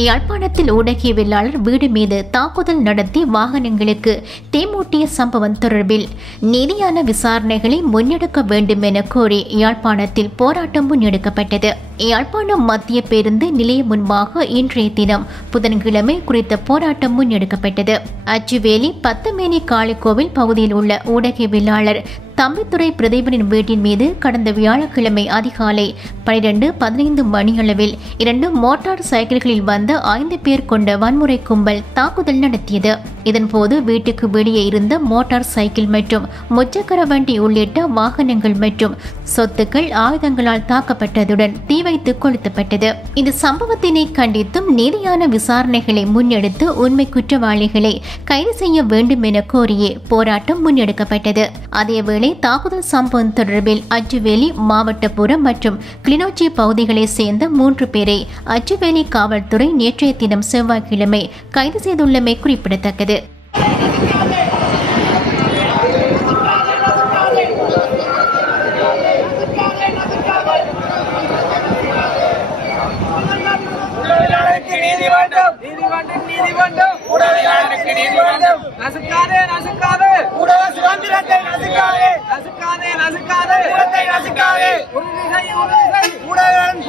யாழ்ப்பாணத்தில் ஊடகவியலாளர் வீடு மீது தாக்குதல் நடத்தி வாகனங்களுக்கு தீமூட்டிய சம்பவம் தொடர்பில் நீதியான விசாரணைகளை முன்னெடுக்க வேண்டும் என கோரி யாழ்ப்பாணத்தில் போராட்டம் முன்னெடுக்கப்பட்டது. யாழ்ப்பாணம் மத்திய பேருந்து நிலையம் முன்பாக இன்றைய தினம் புதன்கிழமை குறித்த போராட்டம் முன்னெடுக்கப்பட்டது. அச்சுவேலி பத்துமேனி காளிக்கோவில் பகுதியில் உள்ள ஊடகவியலாளர் தம்பித்துறை பிரதீபனின் வீட்டின் மீது கடந்த வியாழக்கிழமை அதிகாலை 12:15 மணியளவில் 2 மோட்டார் சைக்கிள்களில் வந்த 5 பேர் கொண்ட வன்முறை கும்பல் தாக்குதல் நடத்தியது. இதன்போது வீட்டுக்கு வெளியே இருந்த மோட்டார் சைக்கிள் மற்றும் முச்சக்கர வண்டி உள்ளிட்ட வாகனங்கள் மற்றும் சொத்துக்கள் ஆயுதங்களால் தாக்கப்பட்டதுடன் தீ வைத்து கொளுத்தப்பட்டது. இந்த சம்பவத்தினை கண்டித்தும் நீதியான விசாரணைகளை முன்னெடுத்து உண்மை குற்றவாளிகளை கைது செய்ய வேண்டும் என கோரியே போராட்டம் முன்னெடுக்கப்பட்டது. அதேவேளை தாக்குதல் சம்பவம் தொடர்பில் அச்சுவேலி மாவட்டப்புறம் மற்றும் கிளிநொச்சி பகுதிகளை சேர்ந்த 3 பேரை அச்சுவேலி காவல்துறை நேற்றைய தினம் செவ்வாய்க்கிழமை கைது செய்துள்ளமை குறிப்பிடத்தக்கது.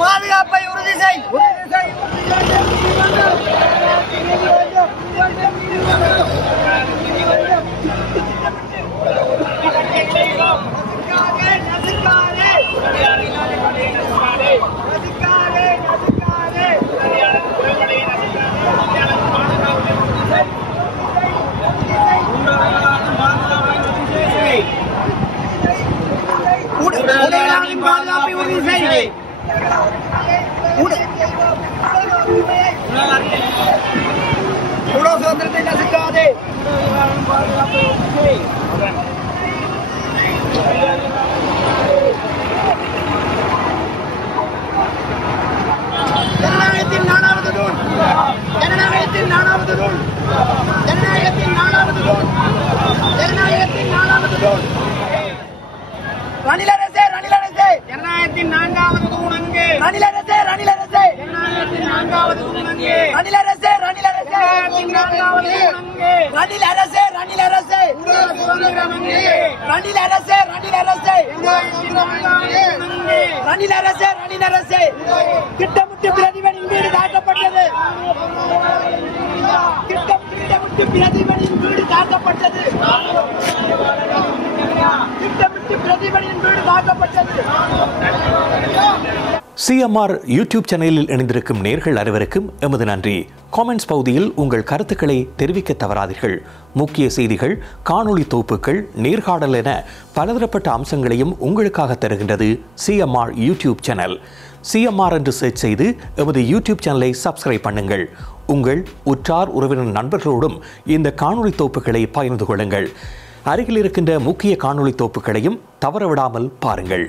பாதுகாப்பை உறுதி செய். சுதந்திரத்தை நசுக்காதே. ஜனநாயகத்தின் 4வது தூண். ஜனநாயகத்தின் 4வது தூண். ஜனநாயகத்தின் 4வது தூண். ஜனநாயகத்தின் 4வது தூண். ரணிலரசே ரணிலரசே ஜனநாயகத்தின் 4வது தூண் அங்கே. ரணிலரசே ரணிலரசே ஜனநாயகத்தின் 4வது தூண் அங்கே. ரணிலரசே ரணிலரசே ஜனநாயகத்தின் 4வது தூண் அங்கே. ரணிலரசே ரணிலரசே சுதந்திரம் அங்கே. ரணிலரசே ரணிலரசே ரணிலரசே ரணிலரசே திட்டமிட்டு பிரதிபலின் வீடு தாக்கப்பட்டது. திட்டமிட்டு பிரதிபலின் வீடு தாக்கப்பட்டது. திட்டமிட்டு பிரதிபலின் வீடு தாக்கப்பட்டது. CMR யூடியூப் சேனலில் இணைந்திருக்கும் நேர்கள் அனைவருக்கும் எமது நன்றி. காமெண்ட்ஸ் பகுதியில் உங்கள் கருத்துக்களை தெரிவிக்க தவறாதீர்கள். முக்கிய செய்திகள், காணொளி தொகுப்புகள், நேர்காணல் என பலதரப்பட்ட அம்சங்களையும் உங்களுக்காக தருகின்றது CMR யூடியூப் சேனல். CMR என்று சர்ச் செய்து எமது யூடியூப் சேனலை சப்ஸ்கிரைப் பண்ணுங்கள். உங்கள் உற்றார் உறவினர் நண்பர்களோடும் இந்த காணொளி தொகுப்புகளை பகிர்ந்து கொள்ளுங்கள். அருகில் இருக்கின்ற முக்கிய காணொளி தொகுப்புகளையும் தவறவிடாமல் பாருங்கள்.